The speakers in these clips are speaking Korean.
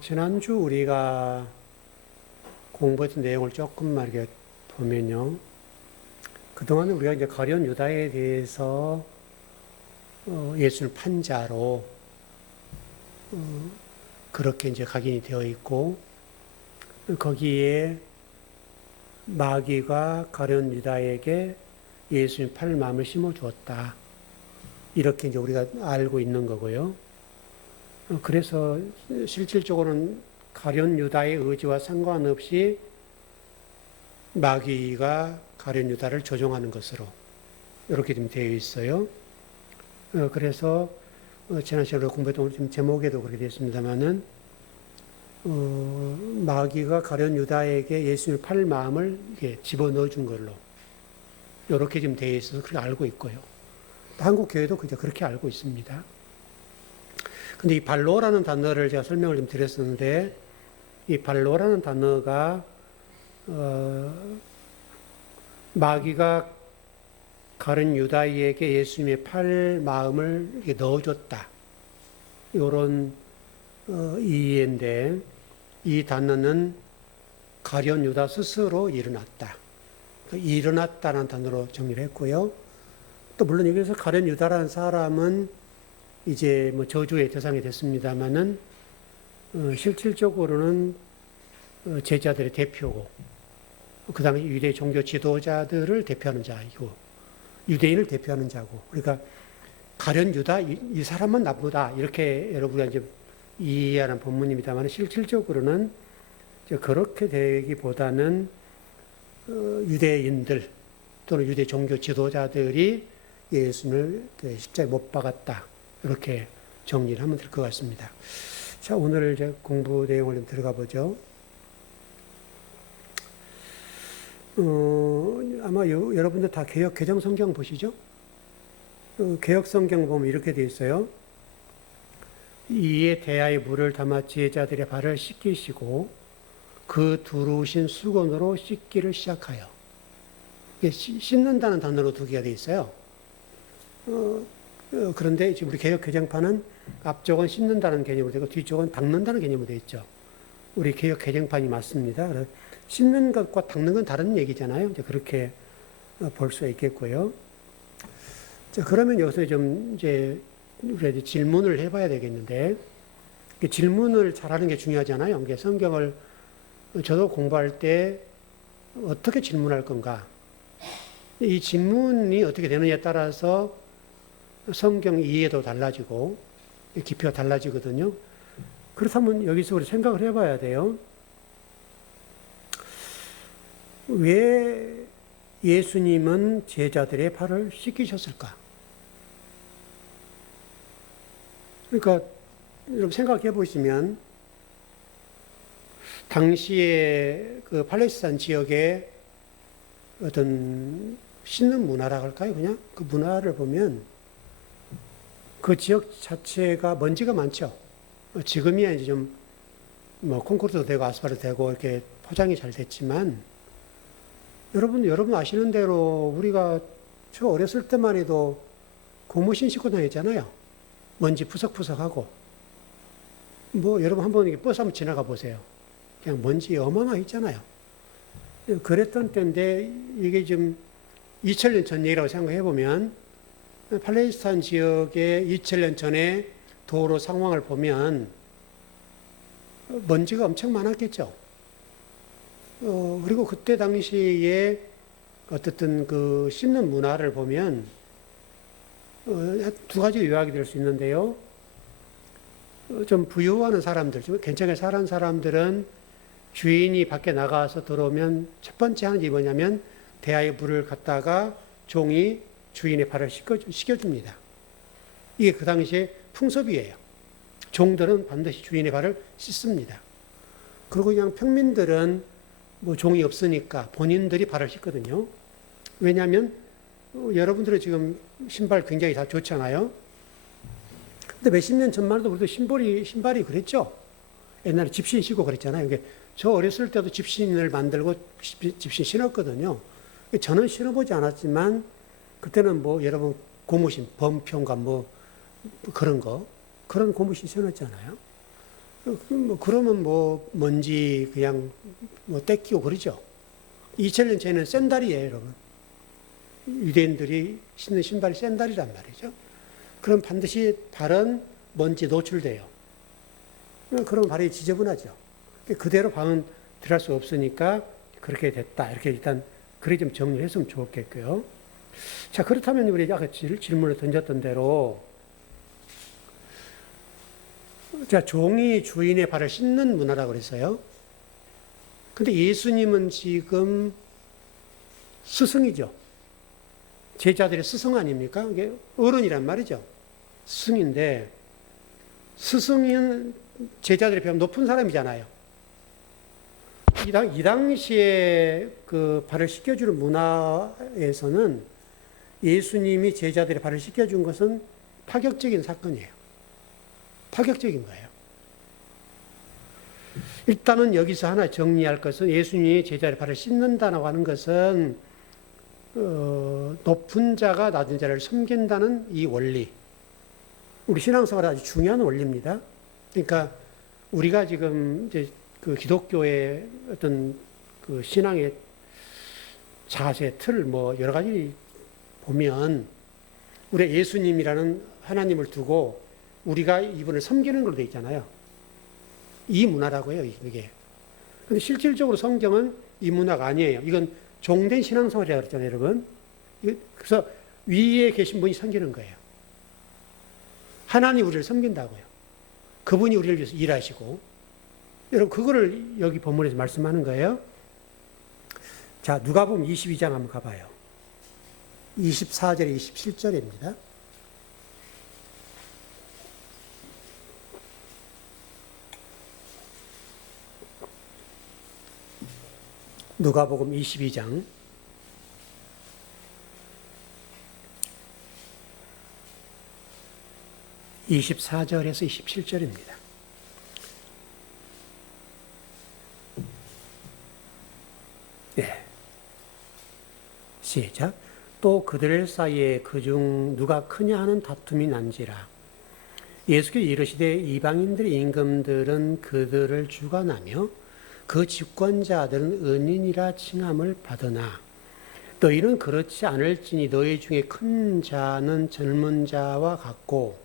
지난주 우리가 공부했던 내용을 조금만 이렇게 보면요. 그동안 우리가 이제 가룟 유다에 대해서 예수를 판 자로 그렇게 이제 각인이 되어 있고, 거기에 마귀가 가룟 유다에게 예수님 팔 마음을 심어 주었다. 이렇게 이제 우리가 알고 있는 거고요. 그래서 실질적으로는 가룟 유다의 의지와 상관없이 마귀가 가룟 유다를 조종하는 것으로 이렇게 좀 되어 있어요. 그래서 지난 시간에 공부했던 지금 제목에도 그렇게 되어 있습니다만은 마귀가 가룟 유다에게 예수님을 팔 마음을 이렇게 집어넣어 준 걸로 이렇게 지금 되어 있어서 그렇게 알고 있고요. 한국 교회도 그렇게 알고 있습니다. 근데 이 발로라는 단어를 제가 설명을 좀 드렸었는데, 이 발로라는 단어가 마귀가 가룟 유다에게 예수님의 팔 마음을 넣어줬다. 이런 이해인데, 이 단어는 가룟 유다 스스로 일어났다. 일어났다는 단어로 정리를 했고요. 또 물론 여기서 가룟 유다라는 사람은 이제 뭐 저주의 대상이 됐습니다만은 실질적으로는 제자들의 대표고, 그 다음에 유대 종교 지도자들을 대표하는 자이고, 유대인을 대표하는 자고, 그러니까 가룟 유다 이 사람만 나쁘다 이렇게 여러분이 이제 이해하는 본문입니다만, 실질적으로는 그렇게 되기보다는 유대인들 또는 유대 종교 지도자들이 예수님을 십자가에 못 박았다. 이렇게 정리를 하면 될 것 같습니다. 자, 오늘 이제 공부 내용을 좀 들어가 보죠. 아마 여러분들 다 개역 개정 성경 보시죠? 개역 성경 보면 이렇게 되어 있어요. 이에 대하여 물을 담아 제자들의 발을 씻기시고 그 두르신 수건으로 씻기를 시작하여. 이게 씻는다는 단어로 두 개가 되어 있어요. 그런데 지금 우리 개역 개정판은 앞쪽은 씻는다는 개념으로 되고 뒤쪽은 닦는다는 개념으로 되어 있죠. 우리 개역 개정판이 맞습니다. 씻는 것과 닦는 건 다른 얘기잖아요. 이제 그렇게 볼 수 있겠고요. 자, 그러면 여기서 좀 이제 우리가 질문을 해봐야 되겠는데, 질문을 잘하는 게 중요하잖아요. 이게 성경을 저도 공부할 때 어떻게 질문할 건가? 이 질문이 어떻게 되느냐에 따라서 성경 이해도 달라지고 깊이가 달라지거든요. 그렇다면 여기서 우리 생각을 해봐야 돼요. 왜 예수님은 제자들의 발을 씻기셨을까? 그러니까 여러분 생각해 보시면 당시에 그 팔레스타인 지역의 어떤 씻는 문화라고 할까요? 그냥 그 문화를 보면 그 지역 자체가 먼지가 많죠. 지금이야 이제 좀 뭐 콘크리트도 되고 아스팔트 되고 이렇게 포장이 잘 됐지만, 여러분 아시는 대로 우리가 저 어렸을 때만 해도 고무신 신고 다녔잖아요. 먼지 푸석푸석하고. 뭐 여러분 한번 버스 한번 지나가 보세요. 그냥 먼지 어마어마했잖아요. 그랬던 때인데 이게 좀 2000년 전 얘기라고 생각해 보면, 팔레스타인 지역의 2000년 전에 도로 상황을 보면 먼지가 엄청 많았겠죠. 그리고 그때 당시에 어떻든 그 씻는 문화를 보면 두 가지 요약이 될 수 있는데요. 좀 부유하는 사람들, 좀 괜찮게 사는 사람들은 주인이 밖에 나가서 들어오면 첫 번째 하는 일이 뭐냐면 대야에 물을 갖다가 종이 주인의 발을 씻겨줍니다. 이게 그 당시에 풍습이에요. 종들은 반드시 주인의 발을 씻습니다. 그리고 그냥 평민들은 뭐 종이 없으니까 본인들이 발을 씻거든요. 왜냐하면 여러분들은 지금 신발 굉장히 다 좋잖아요. 근데 몇십 년 전만 해도 우리도 신발이 그랬죠. 옛날에 집신 신고 그랬잖아요. 저 어렸을 때도 집신을 만들고 집신 신었거든요. 저는 신어보지 않았지만 그때는 뭐 여러분 고무신, 범평과 뭐 그런 고무신 신었잖아요. 그러면 뭐 먼지 그냥 뭐 떼끼고 그러죠. 2000년 전에는 샌달이에요, 여러분. 유대인들이 신는 신발이 샌달이란 말이죠. 그럼 반드시 발은 먼지 노출돼요. 그럼 발이 지저분하죠. 그대로 방은 들어갈 수 없으니까 그렇게 됐다. 이렇게 일단 그렇게 좀 정리했으면 좋겠고요. 자, 그렇다면 우리 아까 질문을 던졌던 대로 자, 종이 주인의 발을 씻는 문화라고 그랬어요. 근데 예수님은 지금 스승이죠. 제자들의 스승 아닙니까? 이게 어른이란 말이죠. 스승인데 스승은 제자들에 비하면 높은 사람이잖아요. 이 당시에 그 발을 씻겨주는 문화에서는 예수님이 제자들의 발을 씻겨준 것은 파격적인 사건이에요. 파격적인 거예요. 일단은 여기서 하나 정리할 것은 예수님이 제자의 발을 씻는다고 하는 것은 높은 자가 낮은 자를 섬긴다는 이 원리. 우리 신앙생활에 아주 중요한 원리입니다. 그러니까 우리가 지금 이제 그 기독교의 어떤 그 신앙의 자세, 틀, 뭐 여러 가지 보면 우리 예수님이라는 하나님을 두고 우리가 이분을 섬기는 걸로 되어 있잖아요. 이 문화라고요, 이게. 근데 실질적으로 성경은 이 문화가 아니에요. 이건 종된 신앙생활이라고 그랬잖아요, 여러분. 그래서 위에 계신 분이 섬기는 거예요. 하나님 우리를 섬긴다고요. 그분이 우리를 위해서 일하시고. 여러분, 그거를 여기 본문에서 말씀하는 거예요. 자, 누가복음 22장 한번 가봐요. 24절에 27절입니다. 누가복음 22장 24절에서 27절입니다. 네. 시작. 또 그들 사이에 그중 누가 크냐 하는 다툼이 난지라. 예수께서 이르시되 이방인들의 임금들은 그들을 주관하며 그 집권자들은 은인이라 칭함을 받으나 너희는 그렇지 않을지니 너희 중에 큰 자는 젊은 자와 같고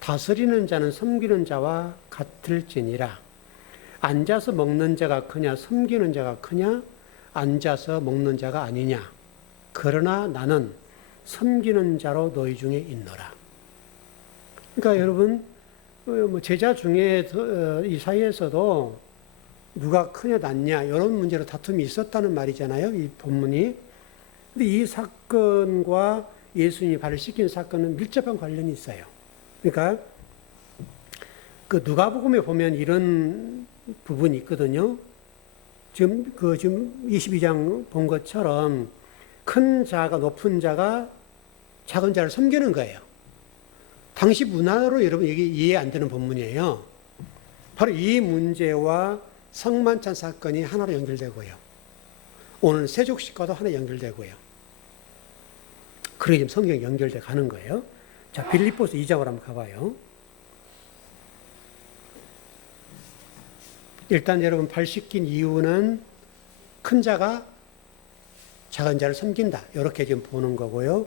다스리는 자는 섬기는 자와 같을지니라. 앉아서 먹는 자가 크냐 섬기는 자가 크냐 앉아서 먹는 자가 아니냐. 그러나 나는 섬기는 자로 너희 중에 있노라. 그러니까 여러분 제자 중에 이 사이에서도 누가 크냐 낮냐 이런 문제로 다툼이 있었다는 말이잖아요. 이 본문이. 근데 이 사건과 예수님이 발을 씻긴 사건은 밀접한 관련이 있어요. 그러니까 그 누가복음에 보면 이런 부분이 있거든요. 지금 22장 본 것처럼 큰 자가 높은 자가 작은 자를 섬기는 거예요. 당시 문화로 여러분 이게 이해 안 되는 본문이에요. 바로 이 문제와 성만찬 사건이 하나로 연결되고요. 오늘 세족식과도 하나 연결되고요. 그러게 지금 성경이 연결돼 가는 거예요. 자, 빌립보서 2장으로 한번 가봐요. 일단 여러분 발 씻긴 이유는 큰 자가 작은 자를 섬긴다. 이렇게 지금 보는 거고요.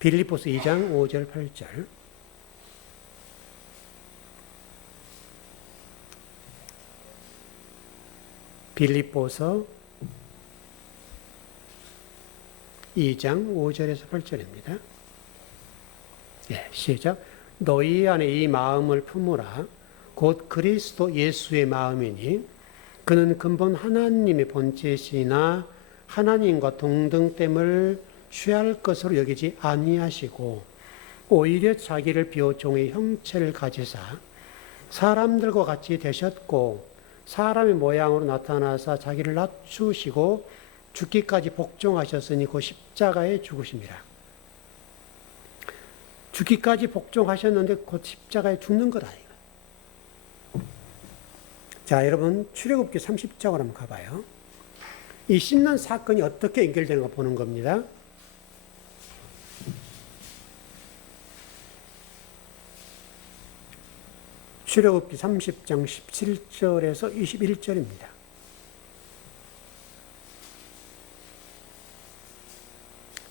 빌립보서 2장 5절 8절. 빌립보서 2장 5절에서 8절입니다. 예, 시작. 너희 안에 이 마음을 품으라. 곧 그리스도 예수의 마음이니 그는 근본 하나님의 본체시나 하나님과 동등됨을 취할 것으로 여기지 아니하시고 오히려 자기를 비워 종의 형체를 가지사 사람들과 같이 되셨고 사람의 모양으로 나타나사 자기를 낮추시고 죽기까지 복종하셨으니 그 십자가에 죽으심이라. 죽기까지 복종하셨는데 곧 십자가에 죽는 거다. 자, 여러분 출애굽기 30장을 한번 가봐요. 이 씻는 사건이 어떻게 연결되는가 보는 겁니다. 출애굽기 30장 17절에서 21절입니다.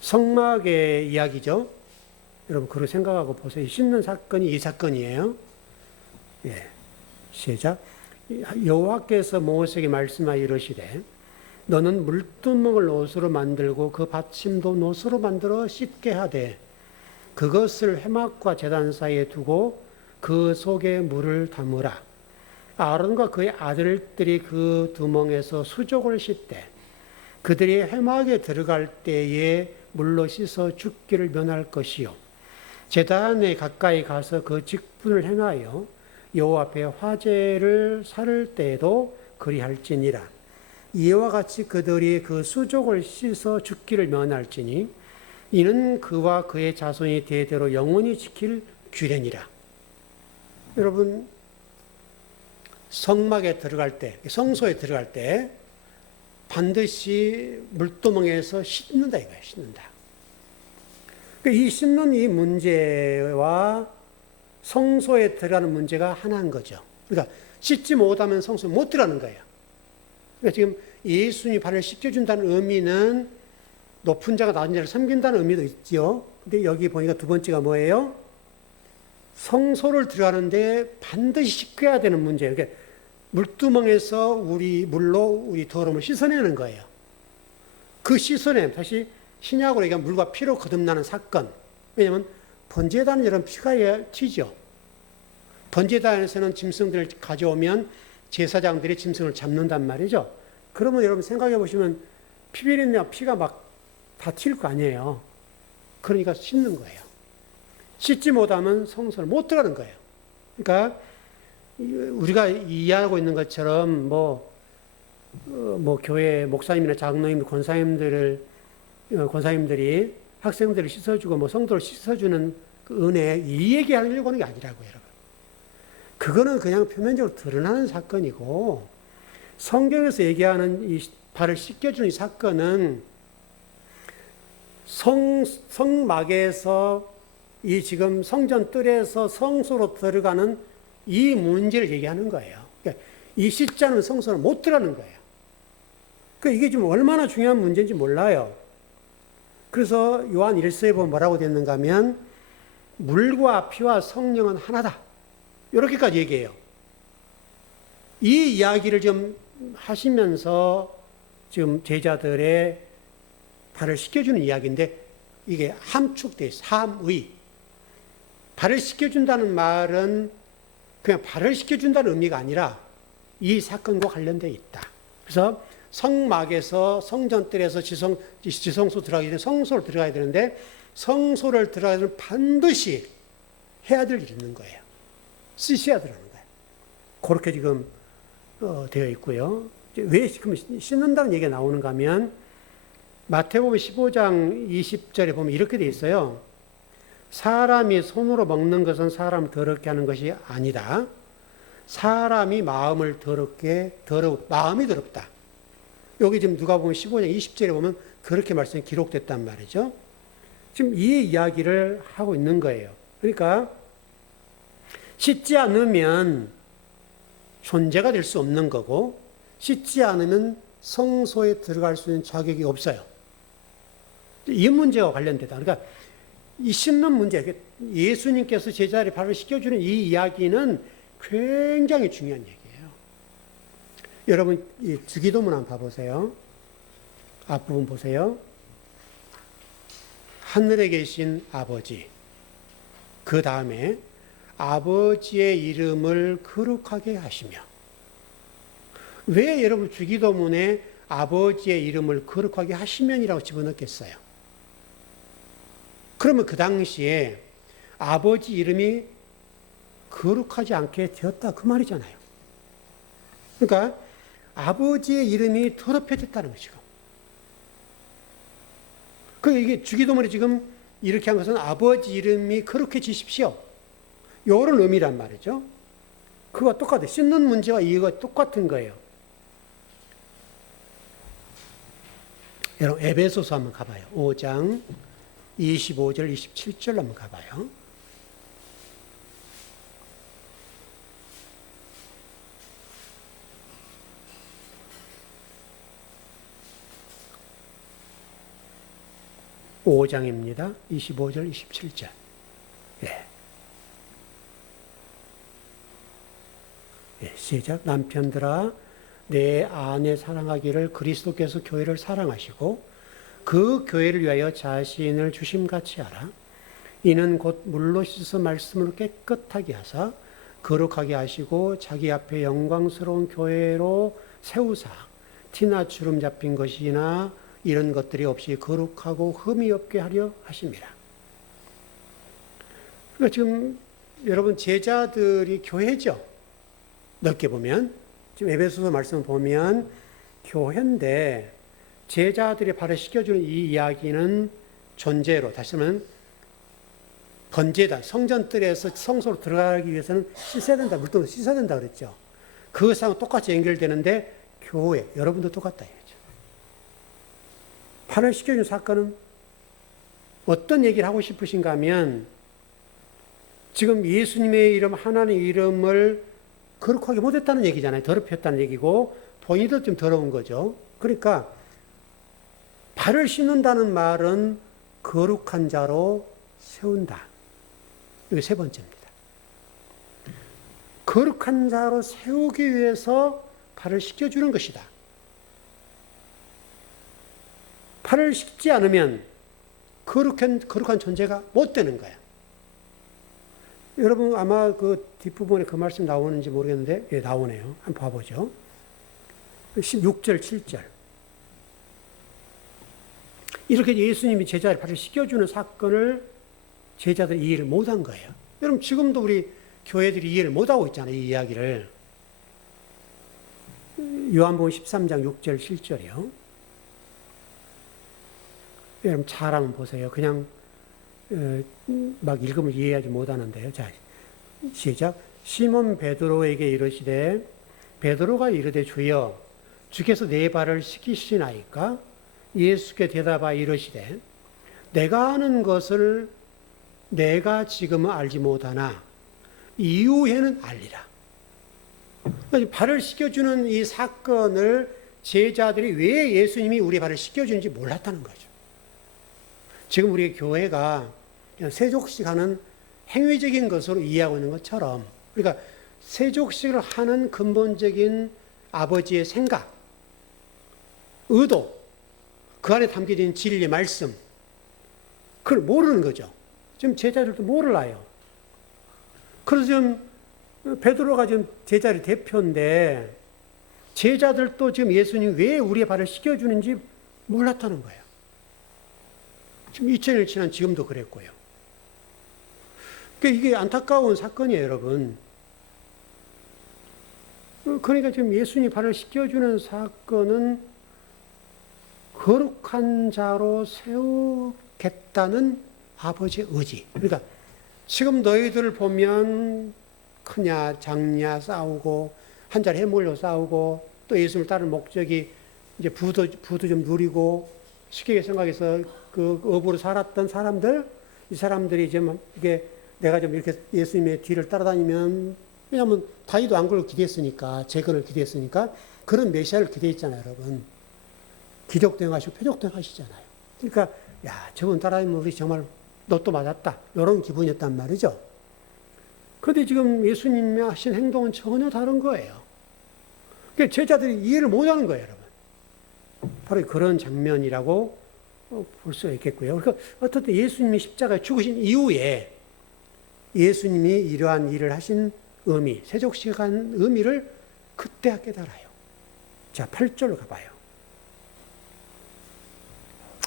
성막의 이야기죠. 여러분 그걸 생각하고 보세요. 씻는 사건이 이 사건이에요. 예, 시작. 여호와께서 모세에게 말씀하여 이르시되 너는 물두멍을 옷으로 만들고 그 받침도 노수로 만들어 씻게 하되 그것을 회막과 제단 사이에 두고 그 속에 물을 담으라. 아론과 그의 아들들이 그 두멍에서 수족을 씻되 그들이 회막에 들어갈 때에 물로 씻어 죽기를 면할 것이요 제단에 가까이 가서 그 직분을 행하여 여호와 앞에 화제를 살을 때에도 그리할지니라. 이와 같이 그들이 그 수족을 씻어 죽기를 면할지니 이는 그와 그의 자손이 대대로 영원히 지킬 규례니라. 여러분 성막에 들어갈 때, 성소에 들어갈 때 반드시 물두멍에서 씻는다 이거예요. 씻는다. 이 씻는 이 문제와 성소에 들어가는 문제가 하나인 거죠. 그러니까 씻지 못하면 성소에 못 들어가는 거예요. 그러니까 지금 예수님이 발을 씻겨준다는 의미는 높은 자가 낮은 자를 섬긴다는 의미도 있죠. 근데 여기 보니까 두 번째가 뭐예요? 성소를 들어가는데 반드시 씻겨야 되는 문제예요. 그러니까 물두멍에서 물로 우리 더러움을 씻어내는 거예요. 그 씻어냄, 다시 신약으로 얘기하면 물과 피로 거듭나는 사건. 왜냐하면 번제단은 여러분 피가 튀죠. 번제단에서는 짐승들을 가져오면 제사장들이 짐승을 잡는단 말이죠. 그러면 여러분 생각해 보시면 피비린내와 피가 막 다 튈 거 아니에요. 그러니까 씻는 거예요. 씻지 못하면 성소를 못 들어가는 거예요. 그러니까 우리가 이해하고 있는 것처럼 교회 목사님이나 장로님, 권사님들이 학생들을 씻어주고 성도를 씻어주는 그 은혜 이 얘기하려고 하는 게 아니라고요, 여러분. 그거는 그냥 표면적으로 드러나는 사건이고 성경에서 얘기하는 이 발을 씻겨주는 이 사건은 성막에서 이 지금 성전 뜰에서 성소로 들어가는 이 문제를 얘기하는 거예요. 그러니까 이 씻지 않으면 성소를 못 들어가는 거예요. 그러니까 이게 지금 얼마나 중요한 문제인지 몰라요. 그래서 요한 1서에 보면 뭐라고 됐는가 하면 물과 피와 성령은 하나다. 이렇게까지 얘기해요. 이 이야기를 좀 하시면서 지금 제자들의 발을 씻겨주는 이야기인데 이게 함축되어 있어요. 함의. 발을 씻겨준다는 말은 그냥 발을 씻겨준다는 의미가 아니라 이 사건과 관련되어 있다. 그래서 성막에서 성전뜰에서 지성소 들어가기 전에 성소를 들어가야 되는데 성소를 들어가야 되면 반드시 해야 될 일이 있는 거예요. 씻어야 되는 거예요. 그렇게 지금 되어 있고요. 왜 지금 씻는다는 얘기가 나오는가 하면 마태복음 15장 20절에 보면 이렇게 되어 있어요. 사람이 손으로 먹는 것은 사람을 더럽게 하는 것이 아니다. 사람이 마음이 더럽다. 여기 지금 누가복음 15장 20절에 보면 그렇게 말씀이 기록됐단 말이죠. 지금 이 이야기를 하고 있는 거예요. 그러니까 씻지 않으면 존재가 될 수 없는 거고 씻지 않으면 성소에 들어갈 수 있는 자격이 없어요. 이 문제와 관련되다. 그러니까 이 씻는 문제, 예수님께서 제자들의 발을 씻겨주는 이 이야기는 굉장히 중요한 얘기예요. 여러분, 이 주기도문 한번 봐보세요. 앞부분 보세요. 하늘에 계신 아버지, 그 다음에 아버지의 이름을 거룩하게 하시며. 왜 여러분 주기도문에 아버지의 이름을 거룩하게 하시면이라고 집어넣겠어요? 그러면 그 당시에 아버지 이름이 거룩하지 않게 되었다 그 말이잖아요. 그러니까 아버지의 이름이 더럽혀졌다는 거죠. 이게 주기도문에 지금 이렇게 한 것은 아버지 이름이 거룩해지십시오. 이런 의미란 말이죠. 그거와 똑같아요. 씻는 문제와 이유가 똑같은 거예요. 여러분 에베소서 한번 가봐요. 5장 25절 27절 한번 가봐요. 5장입니다. 25절, 27절. 예. 예, 시작. 남편들아, 내 아내 사랑하기를 그리스도께서 교회를 사랑하시고 그 교회를 위하여 자신을 주심같이 하라. 이는 곧 물로 씻어 말씀으로 깨끗하게 하사 거룩하게 하시고 자기 앞에 영광스러운 교회로 세우사 티나 주름 잡힌 것이나 이런 것들이 없이 거룩하고 흠이 없게 하려 하심이라. 그러니까 지금 여러분 제자들이 교회죠. 넓게 보면 지금 에베소서 말씀을 보면 교회인데 제자들이 발을 씻겨주는 이 이야기는 존재로 다시 말하면 번제단 성전뜰에서 성소로 들어가기 위해서는 씻어야 된다. 물동으로 씻어야 된다 그랬죠. 그것하고 똑같이 연결되는데 교회 여러분도 똑같다 이거죠. 발을 씻겨주는 사건은 어떤 얘기를 하고 싶으신가 하면 지금 예수님의 이름 하나님의 이름을 거룩하게 못했다는 얘기잖아요. 더럽혔다는 얘기고 본인도 좀 더러운 거죠. 그러니까 발을 씻는다는 말은 거룩한 자로 세운다. 이게 세 번째입니다. 거룩한 자로 세우기 위해서 발을 씻겨주는 것이다. 발을 씻지 않으면 거룩한 존재가 못 되는 거야. 여러분 아마 그 뒷부분에 그 말씀 나오는지 모르겠는데 예, 나오네요. 한번 봐보죠. 16절, 7절. 이렇게 예수님이 제자의 발을 씻겨주는 사건을 제자들이 이해를 못한 거예요. 여러분 지금도 우리 교회들이 이해를 못하고 있잖아요. 이 이야기를. 요한복음 13장 6절, 7절이요. 여러분 잘 한번 보세요. 그냥 막 읽으면 이해하지 못하는데요. 자, 시작. 시몬 베드로에게 이르시되 베드로가 이르되 주여 주께서 내 발을 씻기시나이까? 예수께 대답하여 이르시되 내가 아는 것을 내가 지금은 알지 못하나 이후에는 알리라. 발을 씻겨주는 이 사건을 제자들이 왜 예수님이 우리 발을 씻겨주는지 몰랐다는 거죠. 지금 우리 교회가 그냥 세족식 하는 행위적인 것으로 이해하고 있는 것처럼, 그러니까 세족식을 하는 근본적인 아버지의 생각, 의도, 그 안에 담겨진 진리, 말씀, 그걸 모르는 거죠. 지금 제자들도 몰라요. 그래서 지금 베드로가 지금 제자의 대표인데 제자들도 지금 예수님이 왜 우리의 발을 씻겨주는지 몰랐다는 거예요. 지금 2000년 지난 지금도 그랬고요. 그러니까 이게 안타까운 사건이에요, 여러분. 그러니까 지금 예수님 발을 씻겨주는 사건은 거룩한 자로 세우겠다는 아버지의 의지. 그러니까 지금 너희들을 보면 크냐 작냐 싸우고 한 자리 해물로 싸우고 또 예수님을 따르는 목적이 이제 부도 좀 누리고 쉽게 생각해서 그 업으로 살았던 사람들, 이 사람들이 좀 이게 내가 좀 이렇게 예수님의 뒤를 따라다니면, 왜냐하면 다윗도 왕국을 기대했으니까, 재건을 기대했으니까 그런 메시아를 기대했잖아요, 여러분. 기적도 행하시고 표적도 행하시잖아요. 그러니까 야, 저분 따라다니면 우리 정말 너또 맞았다, 이런 기분이었단 말이죠. 그런데 지금 예수님이 하신 행동은 전혀 다른 거예요. 그러니까 제자들이 이해를 못하는 거예요, 여러분. 바로 그런 장면이라고 볼 수 있겠고요. 그러니까 어떻든 예수님이 십자가에 죽으신 이후에 예수님이 이러한 일을 하신 의미, 세족식한 의미를 그때야 깨달아요. 자, 8절로 가봐요.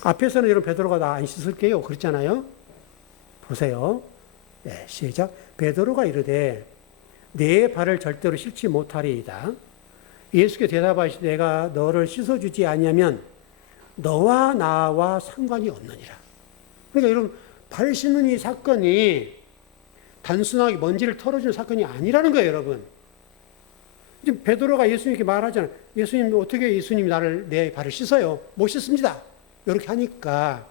앞에서는 여러분 베드로가 나 안 씻을게요 그랬잖아요. 보세요. 네, 시작. 베드로가 이르되 내 발을 절대로 씻지 못하리이다. 예수께 대답하시되 내가 너를 씻어주지 아니하면 너와 나와 상관이 없느니라. 그러니까 여러분 발 씻는 이 사건이 단순하게 먼지를 털어주는 사건이 아니라는 거예요, 여러분. 지금 베드로가 예수님께 말하잖아요. 예수님, 어떻게 예수님이 내 발을 씻어요? 못 씻습니다. 이렇게 하니까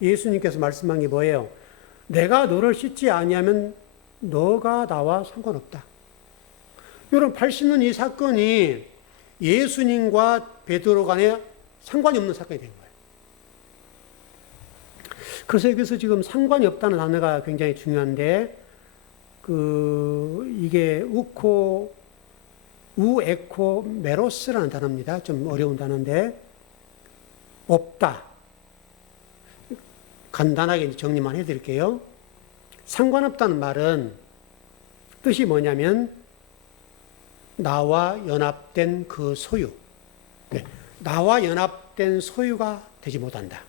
예수님께서 말씀한 게 뭐예요? 내가 너를 씻지 아니하면 너가 나와 상관없다. 여러분, 발 씻는 이 사건이 예수님과 베드로 간에 상관이 없는 사건이 된 거예요. 그래서 여기서 지금 상관이 없다는 단어가 굉장히 중요한데, 이게 우에코 메로스라는 단어입니다. 좀 어려운 단어인데, 없다. 간단하게 정리만 해드릴게요. 상관없다는 말은 뜻이 뭐냐면, 나와 연합된 그 소유. 나와 연합된 소유가 되지 못한다.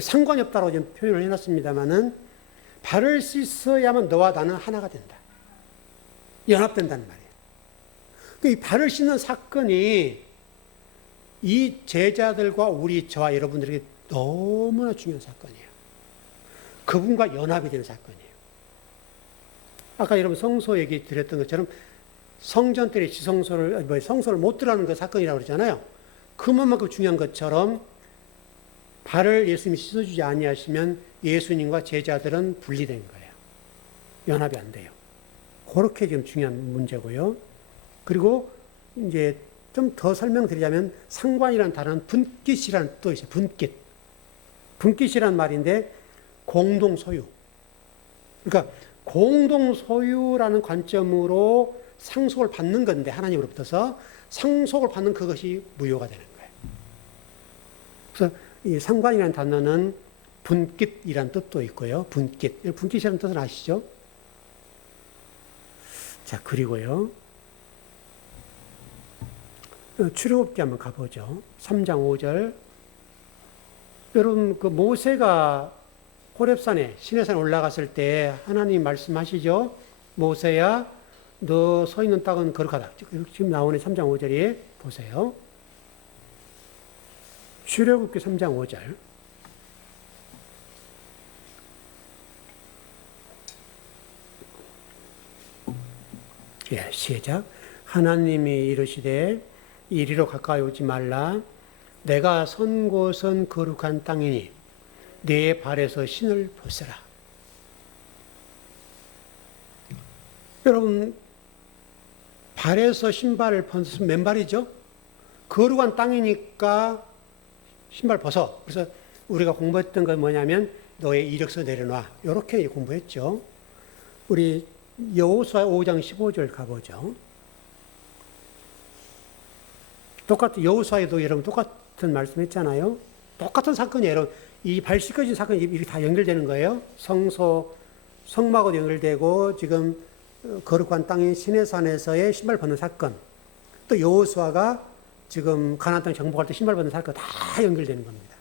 상관이 없다고 지금 표현을 해놨습니다만은, 발을 씻어야만 너와 나는 하나가 된다. 연합된다는 말이에요. 이 발을 씻는 사건이 이 제자들과 저와 여러분들에게 너무나 중요한 사건이에요. 그분과 연합이 되는 사건이에요. 아까 여러분 성소 얘기 드렸던 것처럼 성전 때 성소를 못 들어가는 그 사건이라고 그러잖아요. 그만큼 중요한 것처럼 발을 예수님이 씻어주지 아니하시면 예수님과 제자들은 분리된 거예요. 연합이 안 돼요. 그렇게 지금 중요한 문제고요. 그리고 이제 좀 더 설명드리자면 상관이라는 단어는 분깃이라는 뜻도 있어요. 분깃. 분깃이라는 말인데 공동 소유. 그러니까 공동 소유라는 관점으로 상속을 받는 건데 하나님으로부터서 상속을 받는 그것이 무효가 되는 거예요. 그래서 이 상관이라는 단어는 분깃이라는 뜻도 있고요. 분깃. 분깃이라는 뜻은 아시죠? 자, 그리고요. 출애굽기 한번 가보죠. 3장 5절. 여러분, 그 모세가 호렙산에, 시내산에 올라갔을 때 하나님 말씀하시죠? 모세야, 너 서 있는 땅은 거룩하다. 지금 나오는 3장 5절이 보세요. 출애굽기 3장 5절. 예, 시작. 하나님이 이르시되 이리로 가까이 오지 말라. 내가 선 곳은 거룩한 땅이니 네 발에서 신을 벗으라. 여러분, 발에서 신발을 벗으면 맨발이죠? 거룩한 땅이니까 신발 벗어. 그래서 우리가 공부했던 건 뭐냐면 너의 이력서 내려놔. 이렇게 공부했죠. 우리 여호수아 5장 15절 가보죠. 여호수아에도 여러분 똑같은 말씀했잖아요. 똑같은 사건이에요. 여러분, 이 발 씻겨진 사건이 이렇게 다 연결되는 거예요. 성막으로 연결되고 지금 거룩한 땅인 시내산에서의 신발 벗는 사건. 또 여호수아가 지금 가나안 땅 정복할 때 신발 벗는 사건 다 연결되는 겁니다.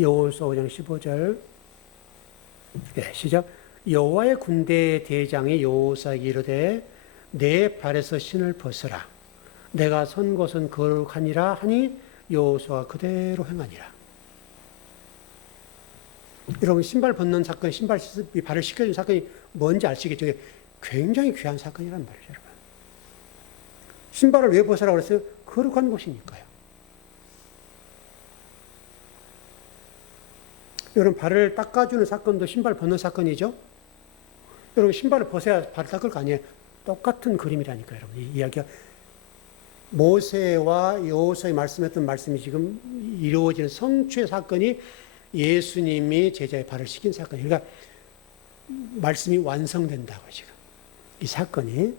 여호수아 5장 15절. 네, 시작. 여호와의 군대의 대장이 여호수아에게 이르되 내 발에서 신을 벗으라. 내가 선 곳은 거룩하니라 하니 여호수아가 그대로 행하니라. 여러분, 신발 벗는 사건, 발을 씻겨준 사건이 뭔지 아시겠죠? 굉장히 귀한 사건이란 말이죠, 여러분. 신발을 왜 벗으라고 그랬어요? 거룩한 곳이니까요. 여러분, 발을 닦아주는 사건도 신발 벗는 사건이죠? 여러분, 신발을 벗어야 발을 닦을 거 아니에요? 똑같은 그림이라니까요, 여러분. 이 이야기가 모세와 여호수아에 말씀했던 말씀이 지금 이루어지는 성취의 사건이 예수님이 제자의 발을 씻긴 사건이에요. 그러니까 말씀이 완성된다고 지금 이 사건이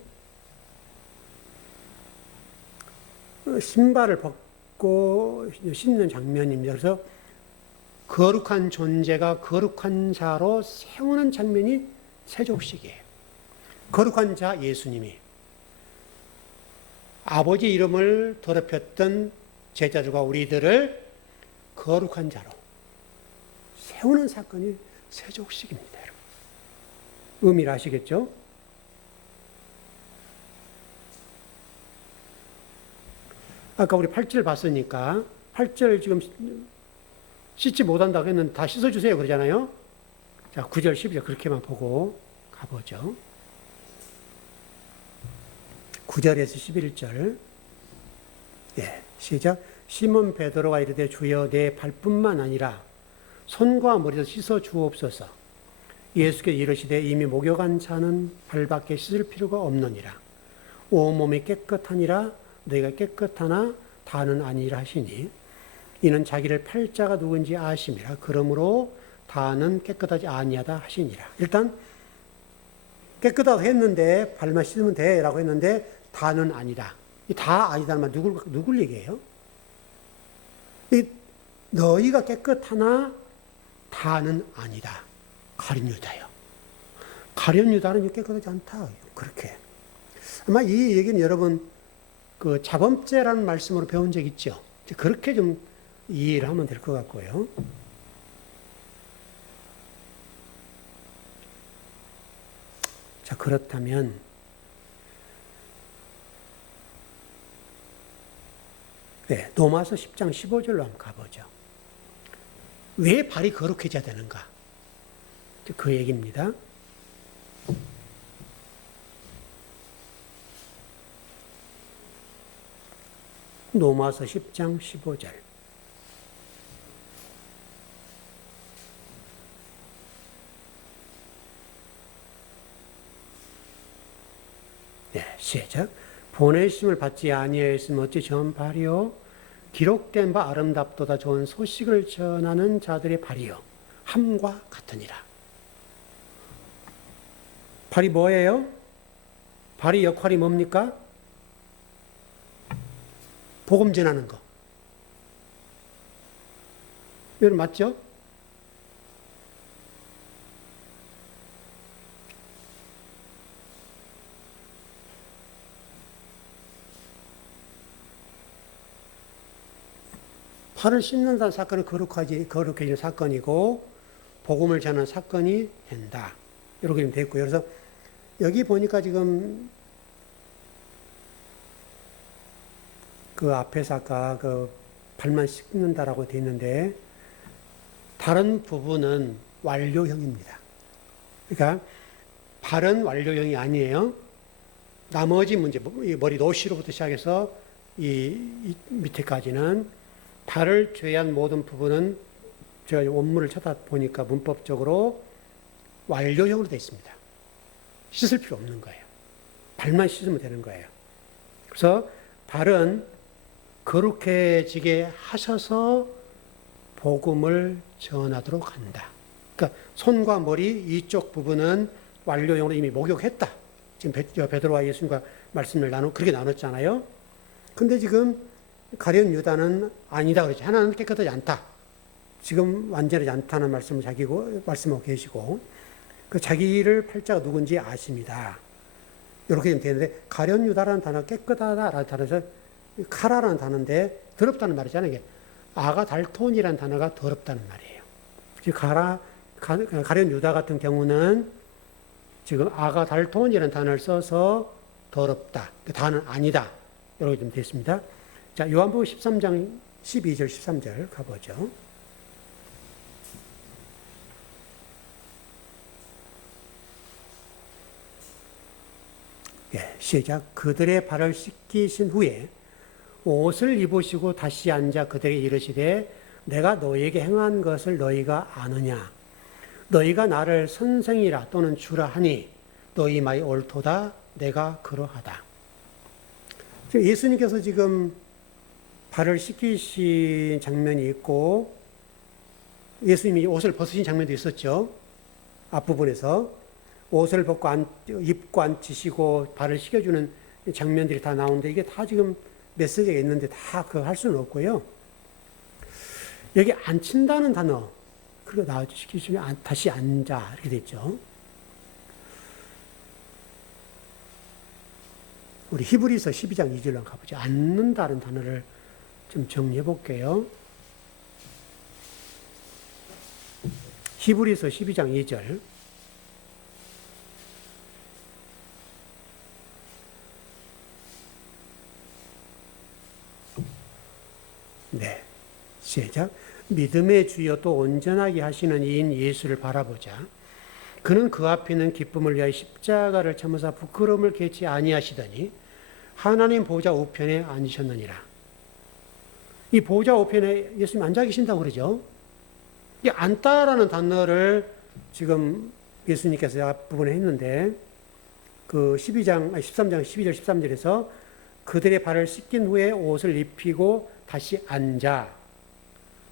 신발을 벗고 신는 장면입니다. 그래서 거룩한 존재가 거룩한 자로 세우는 장면이 세족식이에요. 거룩한 자 예수님이 아버지 이름을 더럽혔던 제자들과 우리들을 거룩한 자로 세우는 사건이 세족식입니다. 여러분. 의미를 아시겠죠? 아까 우리 8절 봤으니까 8절 지금 씻지 못한다고 했는데 다 씻어주세요 그러잖아요. 자, 9절, 12절 그렇게만 보고 가보죠. 9절에서 11절. 예, 시작. 시몬 베드로가 이르되 주여 내 발뿐만 아니라 손과 머리도 씻어 주옵소서. 예수께서 이르시되 이미 목욕한 자는 발밖에 씻을 필요가 없느니라. 온몸이 깨끗하니라 너희가 깨끗하나 다는 아니라 하시니 이는 자기를 팔자가 누군지 아심이라. 그러므로 다는 깨끗하지 아니하다 하시니라. 일단 깨끗하다 했는데 발만 씻으면 돼라고 했는데 다는 아니다. 이 다 아니다는 말 누굴 얘기해요? 이 너희가 깨끗하나 다는 아니다. 가룟 유다요. 가룟 유다는 깨끗하지 않다. 그렇게. 아마 이 얘기는 여러분 그 자범죄라는 말씀으로 배운 적 있죠. 그렇게 좀 이해를 하면 될 것 같고요. 자, 그렇다면 네, 로마서 10장 15절로 한번 가보죠. 왜 발이 거룩해져야 되는가? 그 얘기입니다. 로마서 10장 15절. 네, 시작. 보내심을 받지 아니하였으면 어찌 전 발이요? 기록된 바 아름답도다 좋은 소식을 전하는 자들의 발이요. 함과 같으니라. 발이 뭐예요? 발의 역할이 뭡니까? 복음 전하는 거. 여러분 맞죠? 발을 씻는다는 사건은 거룩해지는 사건이고 복음을 전하는 사건이 된다. 이렇게 좀 됐고요. 그래서 여기 보니까 지금 그 앞에서 아까 그 발만 씻는다라고 되어 있는데 다른 부분은 완료형입니다. 그러니까 발은 완료형이 아니에요. 나머지 문제, 머리 노시로부터 시작해서 이 밑에까지는 발을 제외한 모든 부분은 제가 원문을 쳐다보니까 문법적으로 완료형으로 되어 있습니다. 씻을 필요 없는 거예요. 발만 씻으면 되는 거예요. 그래서 발은 거룩해지게 하셔서 복음을 전하도록 한다. 그러니까 손과 머리 이쪽 부분은 완료형으로 이미 목욕했다. 지금 베드로와 예수님과 말씀을 그렇게 나눴잖아요. 근데 지금 가룟 유다는 아니다 그러죠. 하나는 깨끗하지 않다. 지금 완전하지 않다는 말씀을 말씀하고 계시고, 그 자기를 팔자가 누군지 아십니다. 이렇게 되는데, 가룟 유다라는 단어, 깨끗하다라는 단어에서 카라라는 단어인데, 더럽다는 말이잖아요. 이게 아가달톤이라는 단어가 더럽다는 말이에요. 가룟 유다 같은 경우는 지금 아가달톤이라는 단어를 써서 더럽다. 그 단어는 아니다. 이렇게 좀 됐습니다. 자, 요한복음 13장 12절, 13절 가보죠. 예, 시작. 그들의 발을 씻기신 후에 옷을 입으시고 다시 앉아 그들에게 이르시되 내가 너희에게 행한 것을 너희가 아느냐? 너희가 나를 선생이라 또는 주라 하니 너희 말이 옳도다. 내가 그러하다. 예수님께서 지금 발을 씻기신 장면이 있고 예수님이 옷을 벗으신 장면도 있었죠. 앞부분에서 옷을 벗고 입고 앉히시고 발을 씻겨주는 장면들이 다 나오는데 이게 다 지금 메시지가 있는데 다 그거 할 수는 없고요. 여기 앉힌다는 단어 그리고 시키시면 다시 앉아 이렇게 됐죠. 우리 히브리서 12장 2절로 가보죠. 앉는다는 단어를 좀 정리해 볼게요. 히브리서 12장 2절. 네. 시작. 믿음의 주여 또 온전하게 하시는 이인 예수를 바라보자. 그는 그 앞에 있는 기쁨을 위하여 십자가를 참으사 부끄러움을 개치 아니하시더니 하나님 보좌 우편에 앉으셨느니라. 이 보좌 우편에 예수님 앉아 계신다고 그러죠. 이 앉다라는 단어를 지금 예수님께서 앞부분에 했는데 그 13장 12절 13절에서 그들의 발을 씻긴 후에 옷을 입히고 다시 앉아.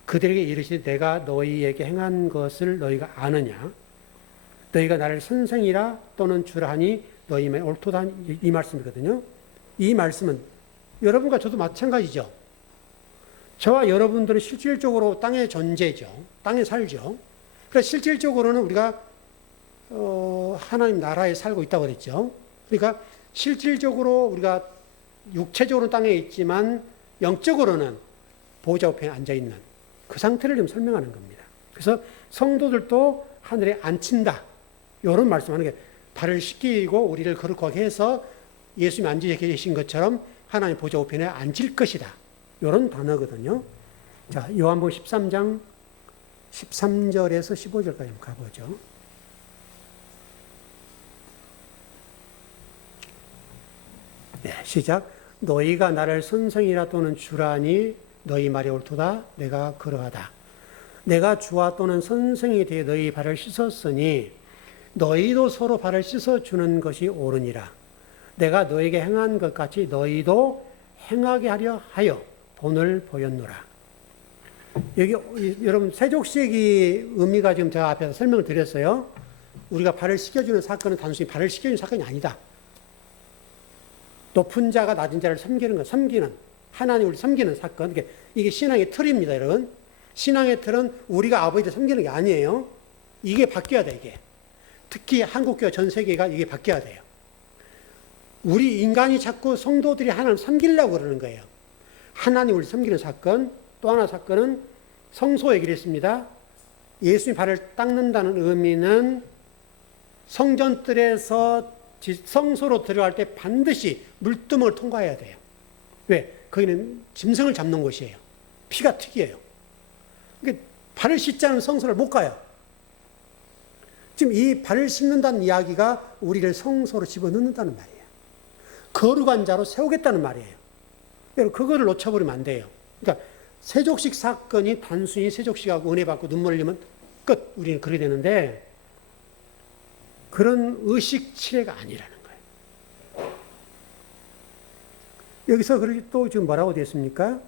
그들에게 이르시되 내가 너희에게 행한 것을 너희가 아느냐? 너희가 나를 선생이라 또는 주라 하니 너희 말이 옳도다. 이 말씀이거든요. 이 말씀은 여러분과 저도 마찬가지죠. 저와 여러분들은 실질적으로 땅의 존재죠. 땅에 살죠. 그러니까 실질적으로는 우리가 하나님 나라에 살고 있다고 그랬죠. 그러니까 실질적으로 우리가 육체적으로 땅에 있지만 영적으로는 보호자 우편에 앉아 있는 그 상태를 좀 설명하는 겁니다. 그래서 성도들도 하늘에 앉힌다. 이런 말씀하는 게 발을 씻기고 우리를 거룩하게 해서 예수님이 앉아 계신 것처럼 하나님 보좌 우편에 앉을 것이다. 이런 단어거든요. 자, 요한복음 13장 13절에서 15절까지 가보죠. 네, 시작. 너희가 나를 선생이라 또는 주라니 너희 말이 옳도다. 내가 그러하다. 내가 주와 또는 선생이 되어 너희 발을 씻었으니 너희도 서로 발을 씻어주는 것이 옳으니라. 내가 너에게 행한 것 같이 너희도 행하게 하려 하여 본을 보였노라. 여기 여러분 세족식이 의미가 지금 제가 앞에서 설명을 드렸어요. 우리가 발을 씻겨주는 사건은 단순히 발을 씻겨주는 사건이 아니다. 높은 자가 낮은 자를 섬기는 것, 섬기는 하나님을 섬기는 사건. 이게 신앙의 틀입니다, 여러분. 신앙의 틀은 우리가 아버지를 섬기는 게 아니에요. 이게 바뀌어야 돼, 이게. 특히 한국교회 전 세계가 이게 바뀌어야 돼요. 우리 인간이 자꾸 성도들이 하나님을 섬기려고 그러는 거예요. 하나님을 섬기는 사건. 또 하나 사건은 성소 얘기를 했습니다. 예수님 발을 닦는다는 의미는 성전뜰에서 성소로 들어갈 때 반드시 물두멍을 통과해야 돼요. 왜? 거기는 짐승을 잡는 곳이에요. 피가 튀겨요. 그러니까 발을 씻지 않으면 성소를 못 가요. 지금 이 발을 씻는다는 이야기가 우리를 성소로 집어넣는다는 말이에요. 거룩한 자로 세우겠다는 말이에요. 여러분, 그거를 놓쳐버리면 안 돼요. 그러니까 세족식 사건이 단순히 세족식하고 은혜 받고 눈물 흘리면 끝. 우리는 그렇게 되는데 그런 의식 치레가 아니라는 거예요. 여기서 또 지금 뭐라고 되어 있습니까?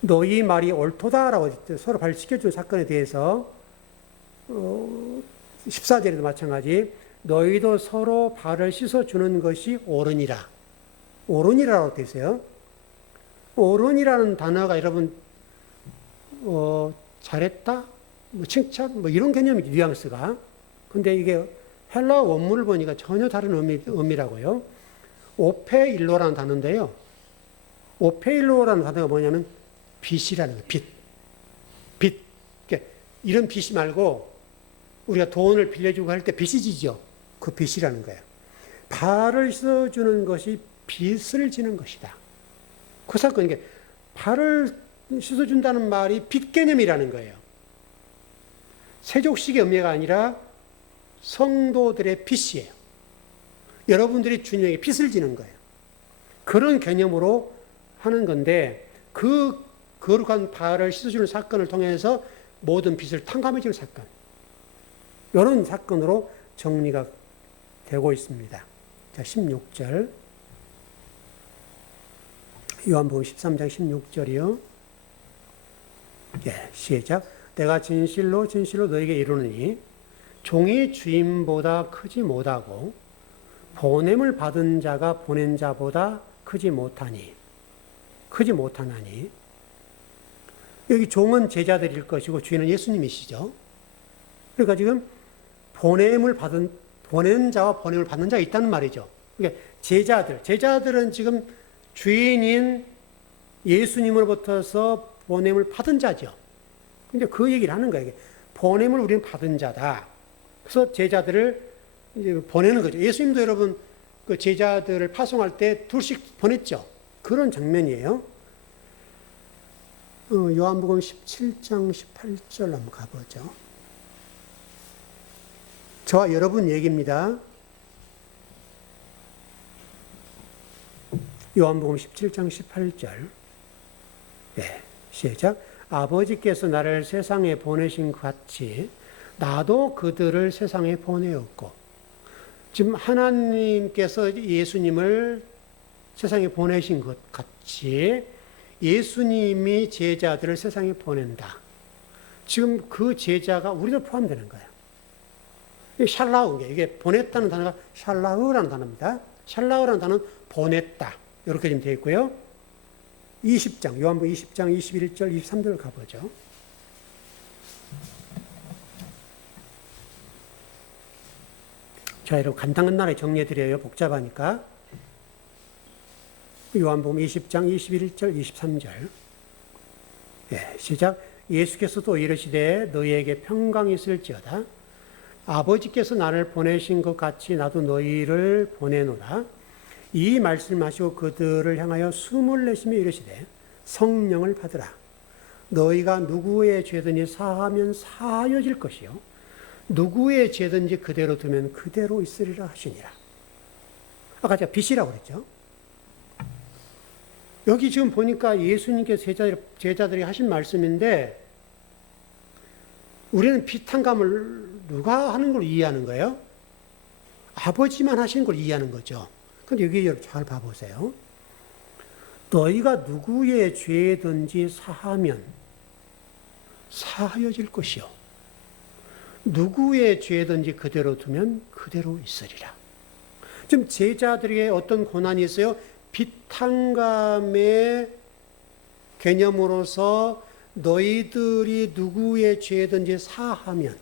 너희 말이 옳도다라고 서로 발 씻겨준 사건에 대해서 14절에도 마찬가지 너희도 서로 발을 씻어주는 것이 옳으니라. 옳으니라고 되어 있어요. 옳으니라는 단어가 여러분 잘했다? 뭐 칭찬? 뭐 이런 개념이죠. 뉘앙스가. 근데 이게 헬라어 원문을 보니까 전혀 다른 의미라고요. 오페일로라는 단어인데요. 오페일로라는 단어가 뭐냐면 빚이라는 거예요. 빚. 빚. 이런 빚이 말고 우리가 돈을 빌려주고 할 때 빚이 지죠. 그 빚이라는 거예요. 발을 씻어주는 것이 빚을 지는 것이다. 그 사건, 이게 발을 씻어준다는 말이 빚 개념이라는 거예요. 세족식의 의미가 아니라 성도들의 빚이에요. 여러분들이 주님에게 빚을 지는 거예요. 그런 개념으로 하는 건데 그 거룩한 발을 씻어주는 사건을 통해서 모든 빚을 탕감해주는 사건. 이런 사건으로 정리가 되고 있습니다. 자, 16절. 요한복음 13장 16절이요. 예, 시작. 내가 진실로 진실로 너에게 이르노니 종이 주인보다 크지 못하고 보냄을 받은 자가 보낸 자보다 크지 못하나니. 여기 종은 제자들일 것이고 주인은 예수님이시죠. 그러니까 지금 보낸 자와 보냄을 받는 자가 있다는 말이죠. 그러니까 제자들은 지금 주인인 예수님으로부터서 보냄을 받은 자죠. 근데 그 얘기를 하는 거예요. 보냄을 우리는 받은 자다. 그래서 제자들을 이제 보내는 거죠. 예수님도 여러분 그 제자들을 파송할 때 둘씩 보냈죠. 그런 장면이에요. 요한복음 17장 18절 한번 가보죠. 저와 여러분 얘기입니다. 요한복음 17장 18절. 네, 시작. 아버지께서 나를 세상에 보내신 것 같이 나도 그들을 세상에 보내었고. 지금 하나님께서 예수님을 세상에 보내신 것 같이 예수님이 제자들을 세상에 보낸다. 지금 그 제자가 우리도 포함되는 거예요. 샬라우, 이게 보냈다는 단어가 샬라우라는 단어입니다. 샬라우라는 단어는 보냈다. 이렇게 지금 되어 있고요. 20장, 요한복음 20장 21절, 23절 가보죠. 자, 여러분 간단한 날에 정리해드려요. 복잡하니까. 요한복음 20장 21절, 23절. 예, 시작. 예수께서도 이르시되 너희에게 평강이 있을지어다. 아버지께서 나를 보내신 것 같이 나도 너희를 보내노라. 이 말씀하시고 그들을 향하여 숨을 내쉬며 이르시되 성령을 받으라. 너희가 누구의 죄든지 사하면 사하여질 것이요 누구의 죄든지 그대로 두면 그대로 있으리라 하시니라. 아까 제가 빛이라고 그랬죠. 여기 지금 보니까 예수님께서 제자들이 하신 말씀인데 우리는 비탄감을 누가 하는 걸 이해하는 거예요? 아버지만 하시는 걸 이해하는 거죠. 근데 여기 잘 봐보세요. 너희가 누구의 죄든지 사하면 사하여질 것이요 누구의 죄든지 그대로 두면 그대로 있으리라. 지금 제자들에게 어떤 고난이 있어요? 비탄감의 개념으로서 너희들이 누구의 죄든지 사하면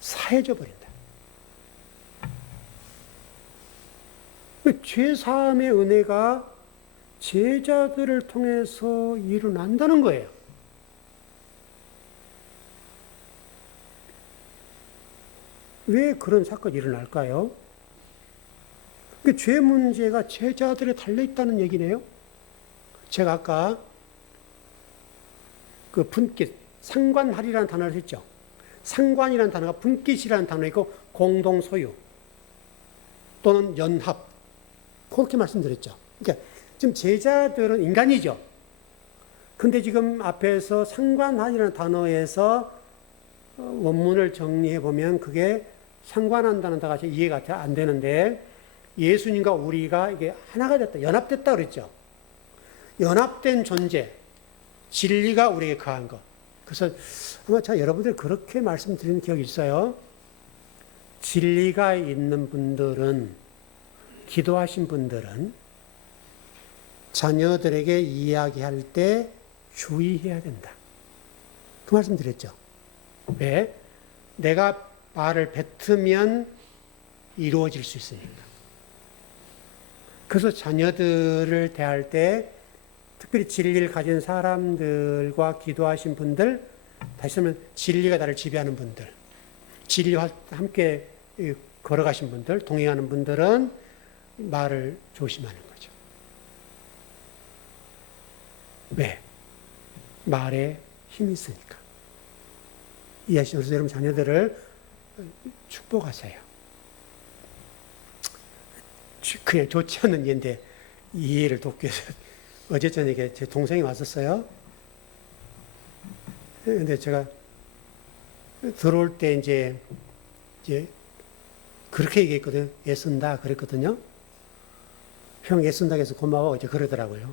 사해져 버린다. 죄 사함의 은혜가 제자들을 통해서 일어난다는 거예요. 왜 그런 사건이 일어날까요? 죄 문제가 제자들에 달려있다는 얘기네요. 제가 아까 그 분깃, 상관하리라는 단어를 했죠. 상관이라는 단어가 분깃이라는 단어이고 공동 소유 또는 연합 그렇게 말씀드렸죠. 그러니까 지금 제자들은 인간이죠. 근데 지금 앞에서 상관하리라는 단어에서 원문을 정리해 보면 그게 상관한다는 단어가 이해가 안 되는데 예수님과 우리가 이게 하나가 됐다, 연합됐다 그랬죠. 연합된 존재, 진리가 우리에게 거한 것. 그래서 아마 여러분들 그렇게 말씀드리는 기억이 있어요. 진리가 있는 분들은, 기도하신 분들은 자녀들에게 이야기할 때 주의해야 된다. 그 말씀 드렸죠. 왜? 내가 말을 뱉으면 이루어질 수 있으니까. 그래서 자녀들을 대할 때 특별히 진리를 가진 사람들과 기도하신 분들, 다시 말하면 진리가 나를 지배하는 분들, 진리와 함께 걸어가신 분들, 동행하는 분들은 말을 조심하는 거죠. 왜? 말에 힘이 있으니까. 이해하시죠? 여러분 자녀들을 축복하세요. 그냥 좋지 않은 예인데 이해를 돕기 위해서 어제 저녁에 제 동생이 왔었어요. 근데 제가 들어올 때 이제 그렇게 얘기했거든요. 애쓴다 그랬거든요. 형 애쓴다고 해서 고마워 이제 그러더라고요.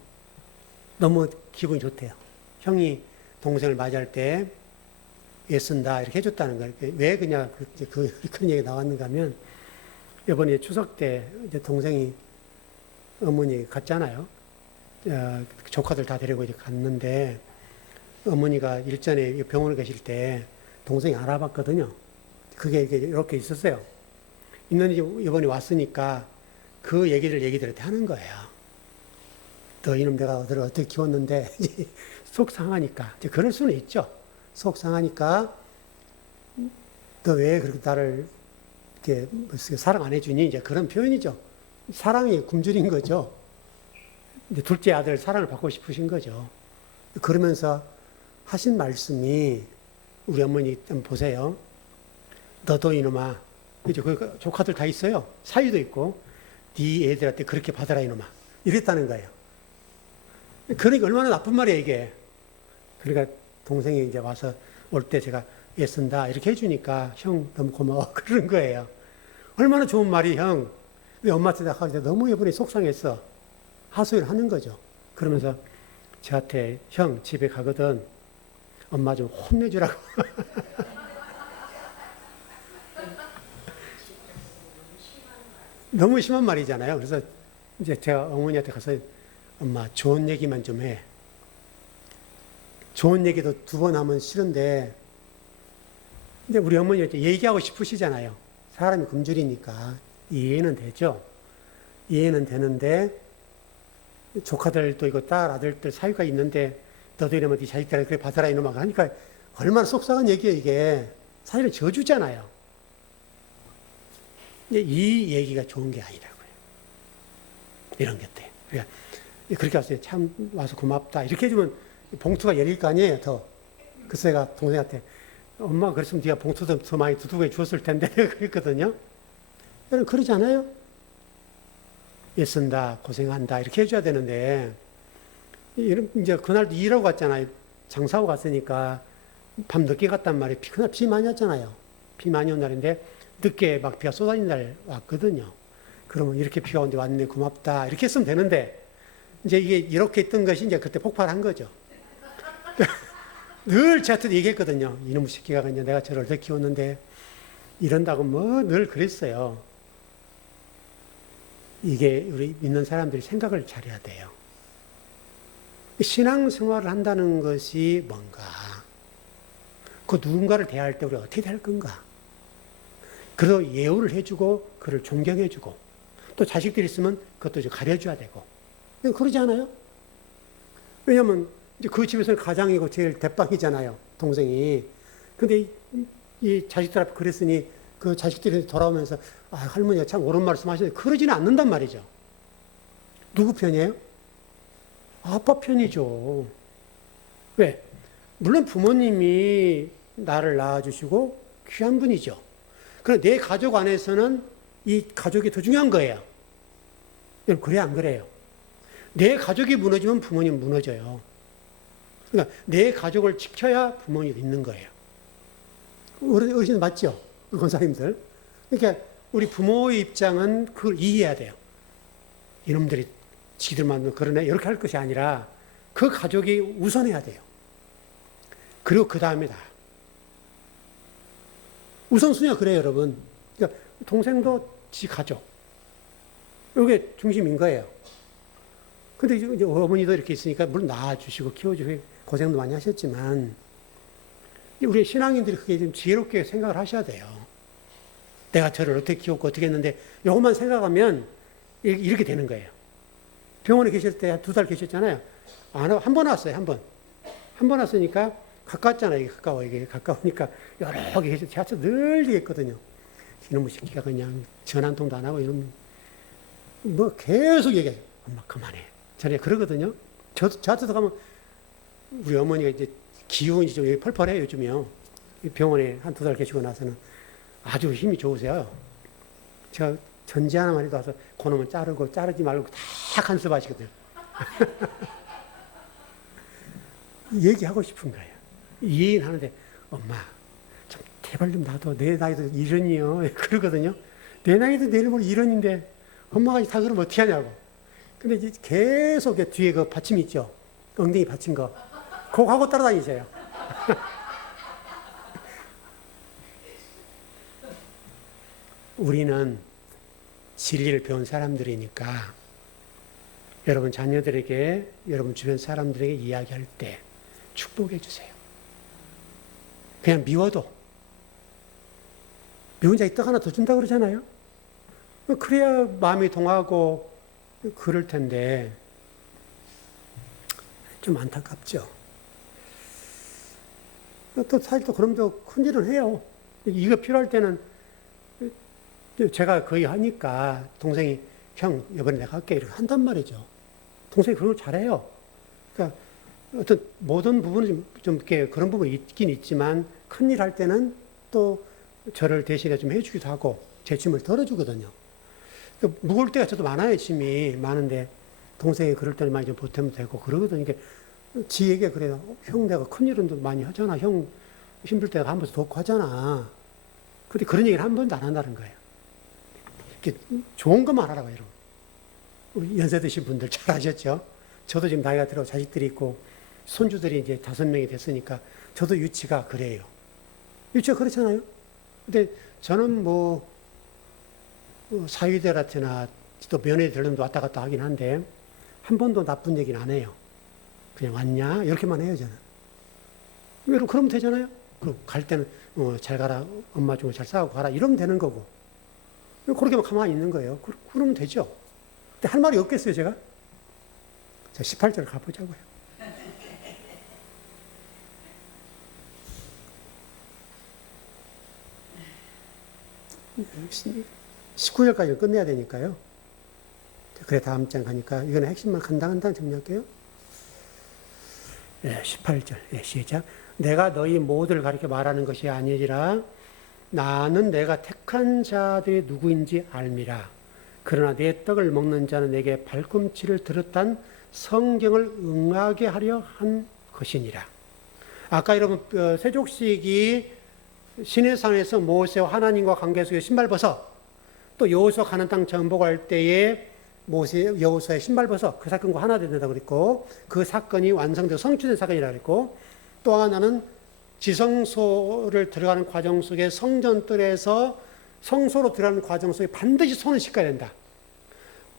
너무 기분이 좋대요. 형이 동생을 맞이할 때 애쓴다 이렇게 해줬다는 거예요. 왜 그냥 그런 얘기가 나왔는가 하면 이번에 추석 때 이제 동생이 어머니 갔잖아요. 조카들 다 데리고 이제 갔는데 어머니가 일전에 병원에 계실 때 동생이 알아봤거든요. 그게 이렇게 있었어요. 있는데 이번에 왔으니까 그 얘기들을 하는 거예요. 너 이놈 내가 너를 어떻게 키웠는데 속 상하니까 이제 그럴 수는 있죠. 속 상하니까 너 왜 그렇게 나를 이렇게 사랑 안 해주니? 이제 그런 표현이죠. 사랑이 굶주린 거죠. 이제 둘째 아들 사랑을 받고 싶으신 거죠. 그러면서 하신 말씀이 우리 어머니 한번 보세요. 너도 이놈아, 이제 그 조카들 다 있어요. 사위도 있고, 네 애들한테 그렇게 받아라 이놈아. 이랬다는 거예요. 그러니까 얼마나 나쁜 말이야 이게. 그러니까 동생이 이제 와서 올 때 제가 애쓴다 이렇게 해주니까 형 너무 고마워 그러는 거예요. 얼마나 좋은 말이 형. 왜 엄마한테 나가는데 너무 이번에 속상했어. 하소연을 하는 거죠. 그러면서 저한테 형 집에 가거든 엄마 좀 혼내주라고. 너무 심한 말이잖아요. 그래서 이제 제가 어머니한테 가서 엄마 좋은 얘기만 좀 해. 좋은 얘기도 2번 하면 싫은데 근데 우리 어머니가 이제 얘기하고 싶으시잖아요. 사람이 굶주리니까 이해는 되죠. 이해는 되는데 조카들도 이거 딸 아들들 사유가 있는데 너도 이러면 네 자식들한테 그래 받아라 이놈아 하니까 얼마나 속상한 얘기예요 이게. 사실은 저주잖아요. 이 얘기가 좋은 게 아니라고요. 이런 것들. 그러니까 그렇게 와서 참 와서 고맙다 이렇게 해주면 봉투가 열릴 거 아니에요. 더 그래서 제가 동생한테 엄마 그랬으면 네가 봉투도 더 많이 두둑하게 주었을 텐데 그랬거든요. 여러분 그러지 않아요? 애쓴다 고생한다 이렇게 해줘야 되는데 이제 그날도 일하고 갔잖아요. 장사하고 갔으니까 밤 늦게 갔단 말이에요. 그날 비 많이 왔잖아요. 비 많이 온 날인데 늦게 막 비가 쏟아진 날 왔거든요. 그러면 이렇게 비가 오는데 왔네 고맙다 이렇게 했으면 되는데 이제 이게 이렇게 있던 것이 이제 그때 폭발한 거죠. 늘 저한테도 얘기했거든요. 이놈의 새끼가 그냥 내가 저를 어떻게 키웠는데 이런다고 뭐 늘 그랬어요. 이게 우리 믿는 사람들이 생각을 잘해야 돼요. 신앙생활을 한다는 것이 뭔가? 그 누군가를 대할 때 우리가 어떻게 대할 건가? 그래도 예우를 해주고 그를 존경해주고 또 자식들이 있으면 그것도 이제 가려줘야 되고 그러지 않아요? 왜냐하면 이제 그 집에서는 가장이고 제일 대빵이잖아요. 동생이. 근데 이 자식들 앞에 그랬으니 그 자식들이 돌아오면서 아, 할머니가 참 옳은 말씀 하시는데 그러지는 않는단 말이죠. 누구 편이에요? 아빠 편이죠. 왜? 물론 부모님이 나를 낳아주시고 귀한 분이죠. 그런데 내 가족 안에서는 이 가족이 더 중요한 거예요. 그래 안 그래요? 내 가족이 무너지면 부모님 무너져요. 그러니까 내 가족을 지켜야 부모님이 있는 거예요. 어르신 맞죠? 권사님들. 그러니까 우리 부모의 입장은 그걸 이해해야 돼요. 이놈들이 지들만 그러네 이렇게 할 것이 아니라 그 가족이 우선해야 돼요. 그리고 그 다음이다. 우선순위가 그래요, 여러분. 그러니까 동생도 지 가족. 이게 중심인 거예요. 근데 이제 어머니도 이렇게 있으니까 물론 낳아주시고 키워주고 고생도 많이 하셨지만 우리 신앙인들이 그게 좀 지혜롭게 생각을 하셔야 돼요. 내가 저를 어떻게 키웠고 어떻게 했는데 이것만 생각하면 이렇게 되는 거예요. 병원에 계실 때 2달 계셨잖아요. 한 번 왔어요, 한 번. 한 번 왔으니까 가깝잖아요. 이게 가까워. 이게 가까우니까 여러 개 계셔. 제가 늘 얘기했거든요. 이놈의 새끼가 그냥 전화 한 통도 안 하고 이놈 뭐 계속 얘기해요. 엄마 그만해. 전에 그러거든요. 저한테도 가면 우리 어머니가 이제 기운이 좀 펄펄해요, 요즘이요. 병원에 한 2달 계시고 나서는 아주 힘이 좋으세요. 제가 전지 하나만 해도 와서 그놈은 자르지 말고 다 간섭하시거든요. 얘기하고 싶은 거예요. 이해는 하는데, 엄마, 좀 제발 좀 놔둬. 내 나이도 이런이요. 그러거든요. 내 나이도 내일 모레 이런인데, 엄마가 다 그러면 어떻게 하냐고. 근데 이제 계속 뒤에 그 받침 있죠. 엉덩이 받친 거. 그거 하고 따라다니세요. 우리는 진리를 배운 사람들이니까 여러분 자녀들에게, 여러분 주변 사람들에게 이야기할 때 축복해 주세요. 그냥 미워도. 미운 자식 떡 하나 더 준다 그러잖아요. 그래야 마음이 동하고 그럴 텐데 좀 안타깝죠. 또 사실 또 그럼 또 큰일을 해요. 이거 필요할 때는 제가 거의 하니까 동생이 형 이번에 내가 할게 이렇게 한단 말이죠. 동생이 그런 걸 잘해요. 그러니까 어떤 모든 부분은 좀 이렇게 그런 부분이 있긴 있지만 큰일 할 때는 또 저를 대신해 좀 해주기도 하고 제 짐을 덜어주거든요. 그러니까 무거울 때가 저도 많아요. 짐이 많은데 동생이 그럴 때는 많이 좀 보태면 되고 그러거든요. 이게 지에게 그래요. 형 내가 큰일은 많이 하잖아. 형 힘들 때가 한 번씩 돕고 하잖아. 근데 그런 얘기를 한 번도 안 한다는 거예요. 이렇게 좋은 것만 하라고 여러분. 우리 연세 드신 분들 잘 아셨죠? 저도 지금 나이가 들어 자식들이 있고 손주들이 이제 5명이 됐으니까 저도 유치가 그래요. 유치가 그렇잖아요. 근데 저는 뭐 사위들한테나 또 며느리들도 왔다 갔다 하긴 한데 한 번도 나쁜 얘기는 안 해요. 그냥 왔냐 이렇게만 해요 저는. 그러면 되잖아요. 갈 때는 잘 가라, 엄마 주고 잘 싸우고 가라 이러면 되는 거고. 그렇게만 가만히 있는 거예요. 그러면 되죠. 근데 할 말이 없겠어요 제가. 자 18절 가보자고요. 음, 19절까지 끝내야 되니까요. 그래 다음 장 가니까 이거는 핵심만 간당간당 정리할게요. 네, 18절 시작. 내가 너희 모두를 가리켜 말하는 것이 아니라 나는 내가 택한 자들이 누구인지 알미라. 그러나 내 떡을 먹는 자는 내게 발꿈치를 들었단 성경을 응하게 하려 한 것이니라. 아까 여러분 세족식이 시내산에서 모세와 하나님과 관계 속에 신발 벗어, 또 여호수아 가나안 땅 정복할 때에 여호수아의 신발 벗어, 그 사건과 하나 된다고 그랬고, 그 사건이 완성되고 성취된 사건이라고 그랬고, 또 하나는 지성소를 들어가는 과정 속에 성전뜰에서 성소로 들어가는 과정 속에 반드시 손을 씻어야 된다.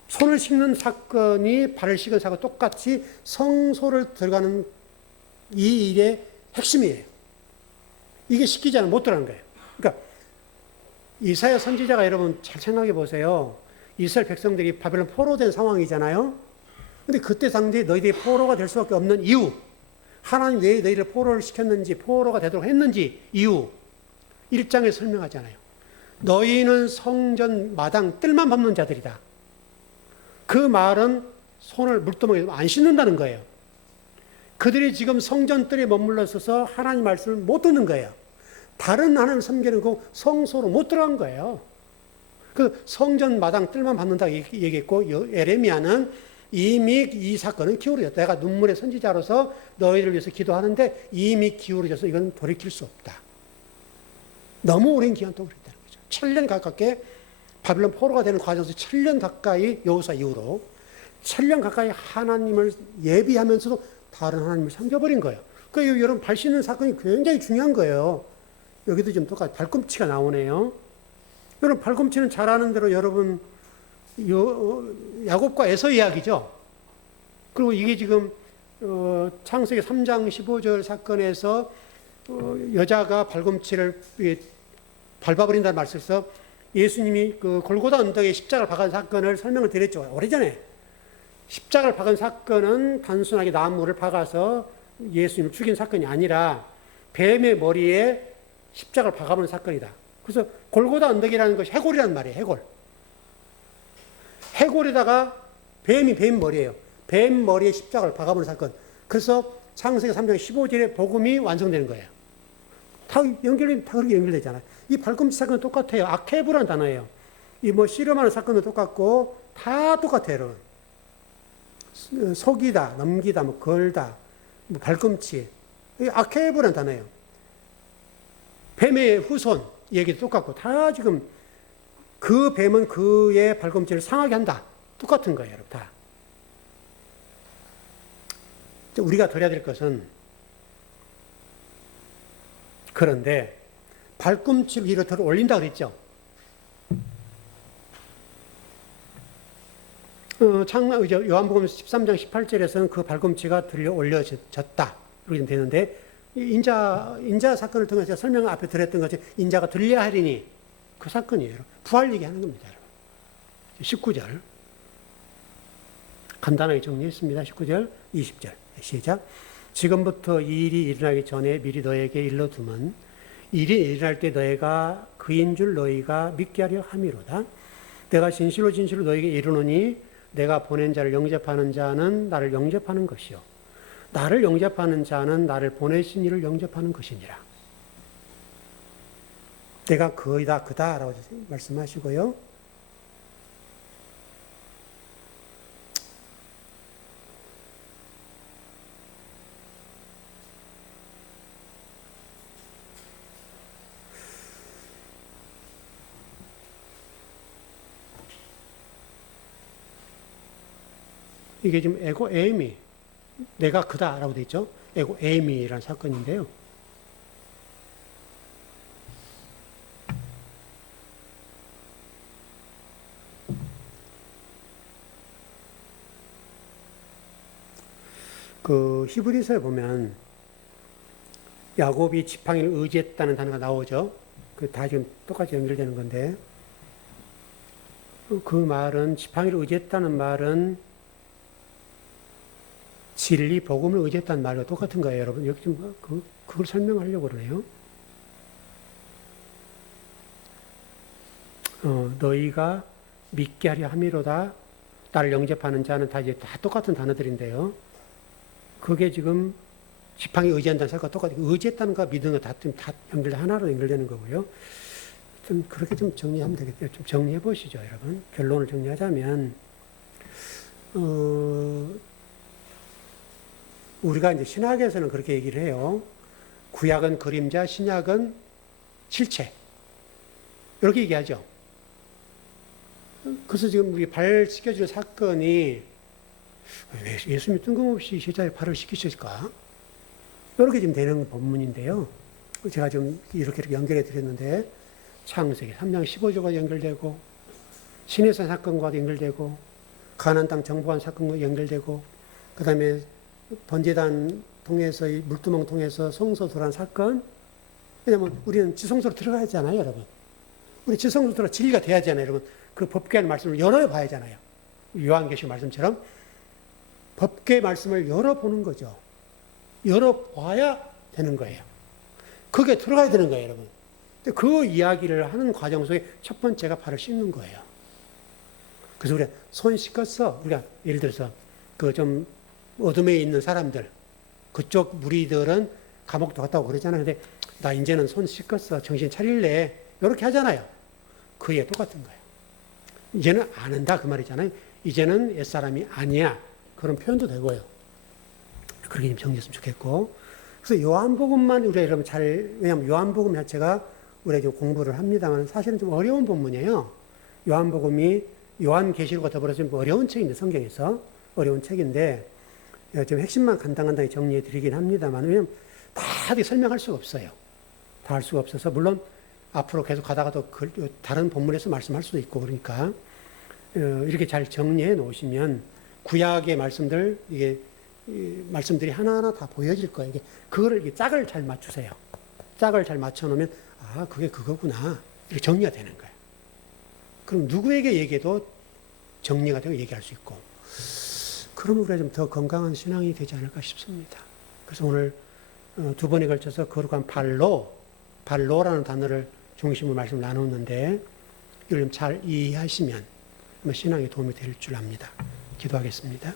손을 씻는 사건이 발을 씻은 사건과 똑같이 성소를 들어가는 이 일의 핵심이에요. 이게 씻기지 않으면 못 들어가는 거예요. 그러니까 이사야 선지자가 여러분 잘 생각해 보세요. 이스라엘 백성들이 바벨론 포로된 상황이잖아요. 근데 그때 당시에 너희들이 포로가 될 수밖에 없는 이유, 하나님 왜 너희를 포로를 시켰는지, 포로가 되도록 했는지 이유 1장에 설명하잖아요. 너희는 성전 마당 뜰만 밟는 자들이다. 그 말은 손을 물두멍에 안 씻는다는 거예요. 그들이 지금 성전 뜰에 머물러 있어서 하나님 말씀을 못 듣는 거예요. 다른 하나님 섬기는 그 성소로 못 들어간 거예요. 그 성전 마당 뜰만 밟는다고 얘기했고, 에레미야는 이미 이 사건은 기울어졌다. 내가 눈물의 선지자로서 너희를 위해서 기도하는데 이미 기울어져서 이건 돌이킬 수 없다. 너무 오랜 기간 동안 그랬다는 거죠. 7년 가깝게 바벨론 포로가 되는 과정에서 7년 가까이 여호수아 이후로 7년 가까이 하나님을 예비하면서도 다른 하나님을 섬겨버린 거예요. 그러니까 여러분 발 씻는 사건이 굉장히 중요한 거예요. 여기도 지금 똑같이 발꿈치가 나오네요. 여러분 발꿈치는 잘 아는 대로 여러분 야곱과 에서 이야기죠. 그리고 이게 지금 창세기 3장 15절 사건에서 여자가 발꿈치를 밟아버린다는 말씀에서 예수님이 그 골고다 언덕에 십자가를 박은 사건을 설명을 드렸죠. 오래전에. 십자가를 박은 사건은 단순하게 나무를 박아서 예수님을 죽인 사건이 아니라 뱀의 머리에 십자가를 박아버린 사건이다. 그래서 골고다 언덕이라는 것이 해골이라는 말이에요. 해골. 해골에다가 뱀이 뱀 머리예요. 뱀 머리에 십자가를 박아버린 사건. 그래서 창세기 3장 15절에 복음이 완성되는 거예요. 다 그렇게 연결되잖아요. 이 발꿈치 사건은 똑같아요. 아케브라는 단어예요. 이 뭐 씨름하는 사건도 똑같고 다 똑같아요, 여러분. 속이다, 넘기다, 뭐 걸다, 뭐 발꿈치. 이 아케브라는 단어예요. 뱀의 후손 얘기도 똑같고 다 지금 그 뱀은 그의 발꿈치를 상하게 한다. 똑같은 거예요, 여러분. 다. 우리가 들어야 될 것은 그런데 발꿈치를 위로 들어 올린다 그랬죠. 요한복음 13장 18절에서는 그 발꿈치가 들려 올려졌다. 이렇게 되는데 인자 사건을 통해서 설명 앞에 드렸던 것이 인자가 들려야 하리니 그 사건이에요. 부활 얘기하는 겁니다. 19절 간단하게 정리했습니다. 19절, 20절 시작. 지금부터 이 일이 일어나기 전에 미리 너에게 일러두면 일이 일어날 때 너희가 그인 줄 너희가 믿게 하려 함이로다. 내가 진실로 진실로 너에게 이르노니 내가 보낸 자를 영접하는 자는 나를 영접하는 것이요 나를 영접하는 자는 나를 보내신 이를 영접하는 것이니라. 내가 그이다 그다라고 말씀하시고요. 이게 지금 에임이 내가 그다라고 되어 있죠. 에고 에이미라는 사건인데요. 그 히브리서에 보면 야곱이 지팡이를 의지했다는 단어가 나오죠. 그 다 지금 똑같이 연결되는 건데 그 말은 지팡이를 의지했다는 말은 진리 복음을 의지했다는 말과 똑같은 거예요, 여러분. 여기 좀 그걸 설명하려고 그러네요. 너희가 믿게 하려 함이로다. 나를 영접하는 자는 다 이제 다 똑같은 단어들인데요. 그게 지금 지팡이 의지한다는 사건과 똑같아요. 의지했다는 거 믿는 거 다 하나로 연결되는 거고요. 좀 그렇게 좀 정리하면 되겠네요. 좀 정리해 보시죠, 여러분. 결론을 정리하자면, 우리가 이제 신학에서는 그렇게 얘기를 해요. 구약은 그림자, 신약은 실체. 이렇게 얘기하죠. 그래서 지금 우리 발 씻겨주는 사건이 왜 예수님이 뜬금없이 제자의 발을 씻기실까? 이렇게 지금 되는 본문인데요. 제가 좀 이렇게 연결해 드렸는데, 창세기 3장 15절과 연결되고, 시내산 사건과도 연결되고, 가나안 땅 정복한 사건과 연결되고, 그 다음에 번제단 통해서, 물두멍 통해서 성소 들어간 사건. 왜냐면 우리는 지성소로 들어가야 하잖아요, 여러분. 우리 지성소로 들어가 진리가 돼야 하잖아요, 여러분. 그 법궤의 말씀을 열어봐야 하잖아요. 요한계시록 말씀처럼. 법궤의 말씀을 열어보는 거죠. 열어봐야 되는 거예요. 그게 들어가야 되는 거예요, 여러분. 그 이야기를 하는 과정 속에 첫 번째가 발을 씻는 거예요. 그래서 우리가 손 씻었어. 우리가 예를 들어서 그 좀 어둠에 있는 사람들, 그쪽 무리들은 감옥도 갔다 오고 그러잖아요. 근데 나 이제는 손 씻었어. 정신 차릴래. 이렇게 하잖아요. 그에 똑같은 거예요. 이제는 안 한다. 그 말이잖아요. 이제는 옛사람이 아니야. 그런 표현도 되고요. 그렇게 좀 정리했으면 좋겠고. 그래서 요한복음만 우리가 여러분 왜냐하면 요한복음 자체가 우리가 좀 공부를 합니다만 사실은 좀 어려운 본문이에요. 요한복음이 요한계시록과 더불어서 좀 어려운 책인데, 성경에서 어려운 책인데, 좀 핵심만 간단하게 정리해 드리긴 합니다만, 왜냐하면 다 설명할 수가 없어요. 다 할 수가 없어서, 물론 앞으로 계속 가다가도 다른 본문에서 말씀할 수도 있고, 그러니까 이렇게 잘 정리해 놓으시면 구약의 말씀들, 이게 말씀들이 하나하나 다 보여질 거예요. 이게 그거를 짝을 잘 맞추세요. 짝을 잘 맞춰 놓으면 그게 그거구나. 이렇게 정리가 되는 거예요. 그럼 누구에게 얘기해도 정리가 되고 얘기할 수 있고. 그러면 우리가 좀 더 건강한 신앙이 되지 않을까 싶습니다. 그래서 오늘 두 번에 걸쳐서 거룩한 발로라는 단어를 중심으로 말씀을 나눴는데, 이걸 좀 잘 이해하시면 신앙에 도움이 될 줄 압니다. 기도하겠습니다.